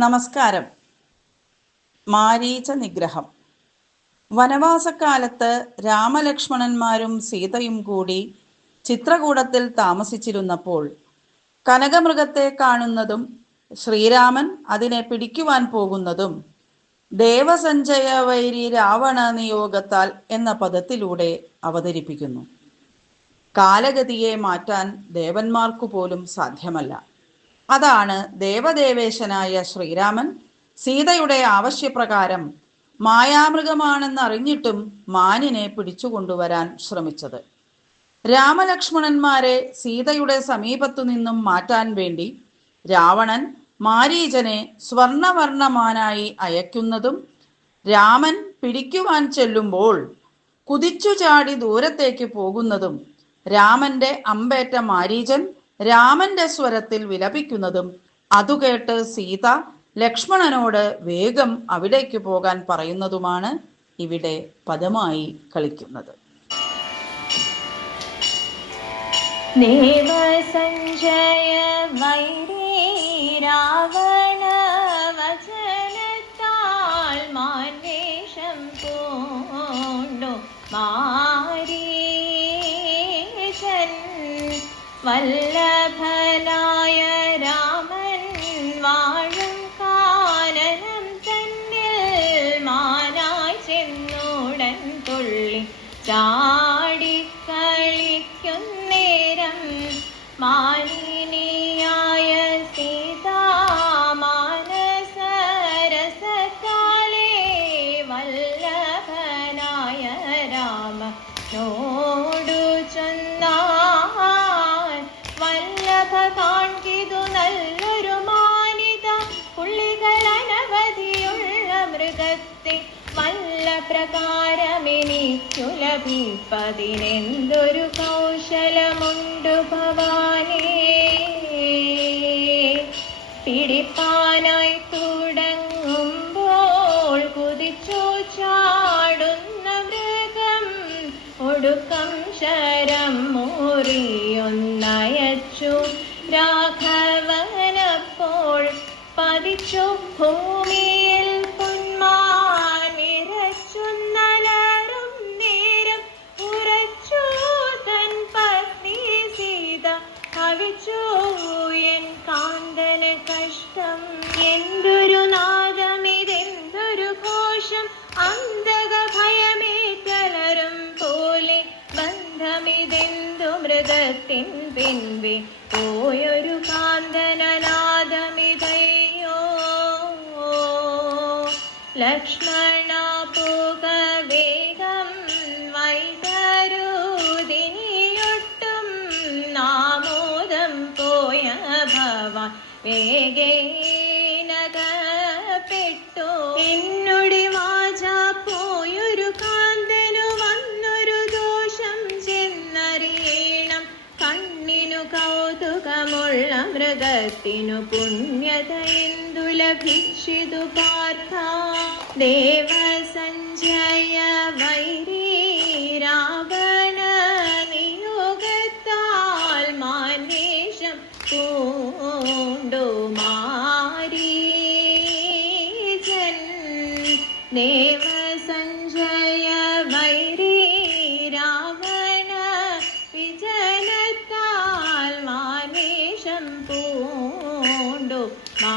നമസ്കാരം. മാരീച നിഗ്രഹം. വനവാസക്കാലത്ത് രാമലക്ഷ്മണന്മാരും സീതയും കൂടി ചിത്രകൂടത്തിൽ താമസിച്ചിരുന്നപ്പോൾ കനകമൃഗത്തെ കാണുന്നതും ശ്രീരാമൻ അതിനെ പിടിക്കുവാൻ പോകുന്നതും ദേവസഞ്ജയ വൈരി രാവണ നിയോഗത്താൽ എന്ന പദത്തിലൂടെ അവതരിപ്പിക്കുന്നു. കാലഗതിയെ മാറ്റാൻ ദേവന്മാർക്കു പോലും സാധ്യമല്ല. അതാണ് ദേവദേവേശനായ ശ്രീരാമൻ സീതയുടെ ആവശ്യപ്രകാരം മായാമൃഗമാണെന്നറിഞ്ഞിട്ടും മാനിനെ പിടിച്ചുകൊണ്ടുവരാൻ ശ്രമിച്ചത്. രാമലക്ഷ്മണന്മാരെ സീതയുടെ സമീപത്തു നിന്നും മാറ്റാൻ വേണ്ടി രാവണൻ മാരീചനെ സ്വർണവർണ്ണമാനായി അയക്കുന്നതും രാമൻ പിടിക്കുവാൻ ചെല്ലുമ്പോൾ കുതിച്ചു ചാടി ദൂരത്തേക്ക് പോകുന്നതും രാമന്റെ അമ്പേറ്റ മാരീചൻ രാമന്റെ സ്വരത്തിൽ വിലപിക്കുന്നതും അതുകേട്ട് സീത ലക്ഷ്മണനോട് വേഗം അവിടേക്ക് പോകാൻ പറയുന്നതുമാണ് ഇവിടെ പദമായി കളിക്കുന്നത്. ദേവസഞ്ജയ വൈരി രാവണ വചനത്താൽ മാൻവേഷം പൂണ്ടു മാരീചൻ വല്ലഭനായ രാമൻ വാഴും കാനനം തന്നിൽ മാനായി ചെന്നുടൻ തുള്ളി ചാടിക്കളിക്കുന്നേരം മാലിനിയായ സീതാ മാനസരസത്താലേ വല്ലഭനായ രാമനോടു ചൊന്നാൻ വല്ലഭ കാൺകിതു നല്ലൊരു മാനിത പുള്ളികൾ അനവധിയുള്ള മൃഗത്തെ വല്ല പ്രകാരമെനിക്കു ലഭിപ്പതിനെന്തൊരു കൗശലമുണ്ടു ഭവാനേ. പിടിപ്പാനായി തുടങ്ങുമ്പോൾ കുതിച്ചു ചാടുന്ന മൃഗം ഒടുക്കം ശരം മുറിയൊന്നയച്ചു രാഘവനപ്പോൾ പതിച്ചു ഭൂമിയിൽ പൊന്മാനിരച്ചുന്നലറും നേരം ഉറച്ചു തൻ പത്നി സീത ഭവിച്ചു എൻ കാന്തന കഷ്ടം. എന്തൊരു നാദമിതെന്തൊരു ഘോഷം അന്തക ഭയമേറ്റലറും പോലെ ബന്ധമിതെന്തു മൃഗത്തിൻ പിൻപേ പോയൊരു കാന്തനനാദമിതയോ. ലക്ഷ്മണ പോക വേഗം വൈതരുതിനിയൊട്ടും നാമോദം പോയ ഭവാൻ വേഗേനകപ്പെട്ടു. എന്നോട് വാച പോയൊരു കാന്തനു വന്നൊരു ദോഷം ചെന്നറിയണം. കണ്ണിനു കൗതുകമുള്ള മൃഗത്തിനു പുണ്യത എന്തു ലഭിച്ചിതു പാർത്ഥ. ദേവസഞ്ജയ വൈരി രാവണ നിയോഗത്താൽ മാൻവേഷം പൂണ്ടു മാരീചൻ. ദേവസഞ്ജയ വൈരി രാവണ വിജനത്താൽ മാൻവേഷം പൂണ്ടു മാ